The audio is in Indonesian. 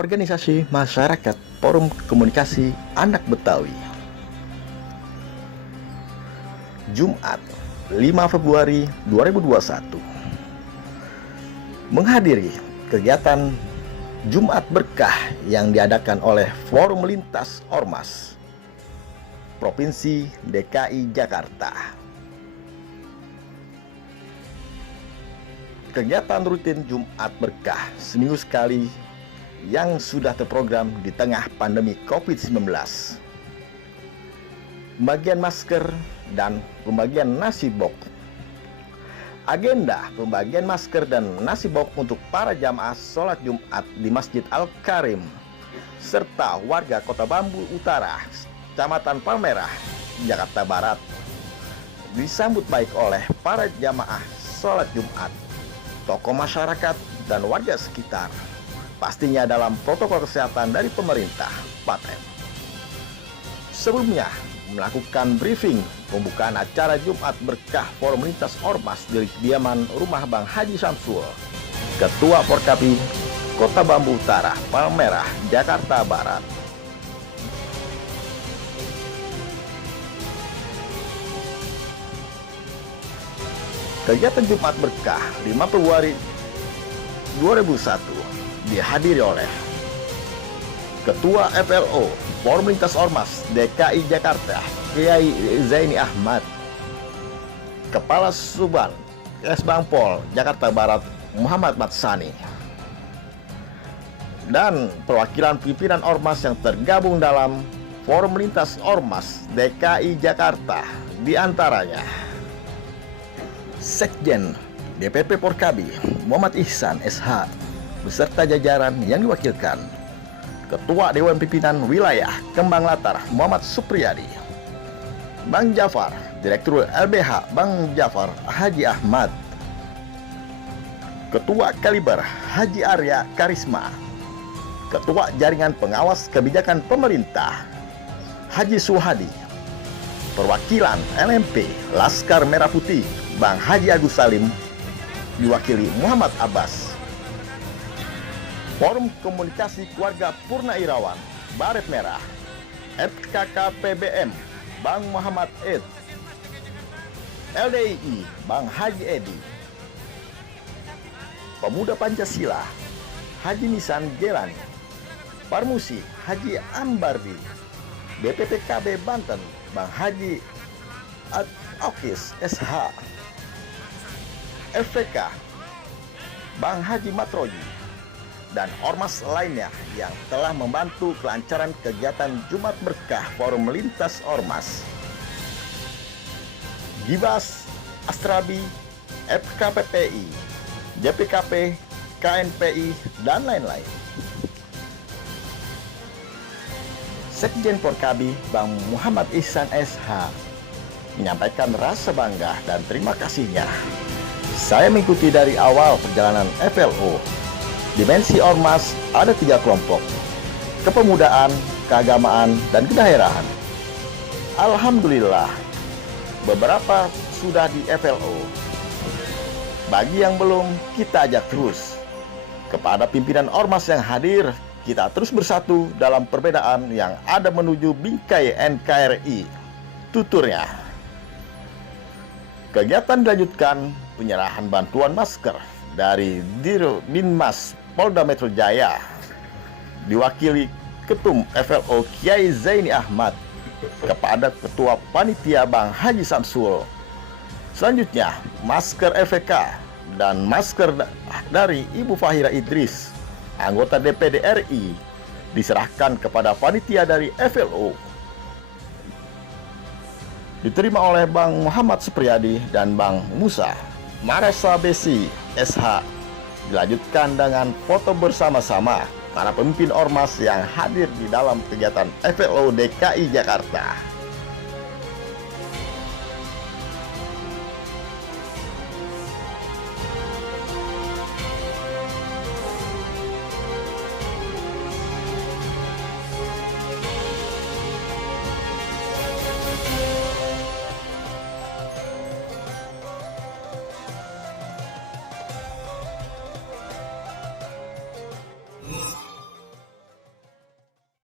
Organisasi Masyarakat Forum Komunikasi Anak Betawi. Jumat 5 Februari 2021 menghadiri kegiatan Jumat Berkah yang diadakan oleh Forum Lintas Ormas Provinsi DKI Jakarta. Kegiatan rutin Jumat Berkah seminggu sekali yang sudah terprogram di tengah pandemi COVID-19. Pembagian masker dan pembagian nasi box. Agenda pembagian masker dan nasi box untuk para jamaah sholat Jumat di Masjid Al-Karim serta warga Kota Bambu Utara, Kecamatan Palmerah, Jakarta Barat disambut baik oleh para jamaah sholat Jumat, tokoh masyarakat dan warga sekitar, pastinya dalam protokol kesehatan dari pemerintah 4M. Sebelumnya melakukan briefing pembukaan acara Jumat Berkah Forum Lintas Ormas di kediaman rumah Bang Haji Samsul, Ketua Porkapi Kota Bambu Utara, Palmerah, Jakarta Barat. Kegiatan Jumat Berkah 5 Februari 2001 dihadiri oleh Ketua FLO Forum Lintas Ormas DKI Jakarta Kiai Zaini Ahmad, Kepala Suban Kesbangpol Jakarta Barat Muhammad Matsani, dan perwakilan pimpinan ormas yang tergabung dalam Forum Lintas Ormas DKI Jakarta, diantaranya Sekjen DPP Porkabi Muhammad Ihsan SH beserta jajaran yang diwakilkan, Ketua Dewan Pimpinan Wilayah Kembang Latar Muhammad Supriyadi, Bang Jafar, Direktur LBH Bang Jafar Haji Ahmad, Ketua Kaliber Haji Arya Karisma, Ketua Jaringan Pengawas Kebijakan Pemerintah Haji Suhadi, perwakilan LMP Laskar Merah Putih Bang Haji Agus Salim diwakili Muhammad Abbas, Forum Komunikasi Keluarga Purna Irawan Baret Merah FKKPBM Bang Muhammad Ed, LDII Bang Haji Edi, Pemuda Pancasila Haji Nisan Gelani, Parmusi Haji Ambardi, BPPKB Banten Bang Haji Okis SH, FPK Bang Haji Matroji, dan ormas lainnya yang telah membantu kelancaran kegiatan Jumat Berkah Forum Lintas Ormas. Gibas, Astrabi, FKPPI, JPKP, KNPI, dan lain-lain. Sekjen Porkabi Bang Muhammad Ihsan SH menyampaikan rasa bangga dan terima kasihnya. Saya mengikuti dari awal perjalanan FLO. Dimensi ormas ada 3 kelompok: kepemudaan, keagamaan, dan kedaerahan. Alhamdulillah, beberapa sudah di FLO. Bagi yang belum, kita ajak terus. Kepada pimpinan ormas yang hadir, kita terus bersatu dalam perbedaan yang ada menuju bingkai NKRI, tuturnya. Kegiatan dilanjutkan penyerahan bantuan masker dari Dirminmas Polda Metro Jaya, diwakili Ketum FLO Kiai Zaini Ahmad kepada Ketua Panitia Bang Haji Samsul. Selanjutnya, masker FVK dan masker dari Ibu Fahira Idris, anggota DPD RI, diserahkan kepada panitia dari FLO. Diterima oleh Bang Muhammad Supriyadi dan Bang Musa Maresa Besi SH. Dilanjutkan dengan foto bersama-sama para pemimpin ormas yang hadir di dalam kegiatan FLO DKI Jakarta.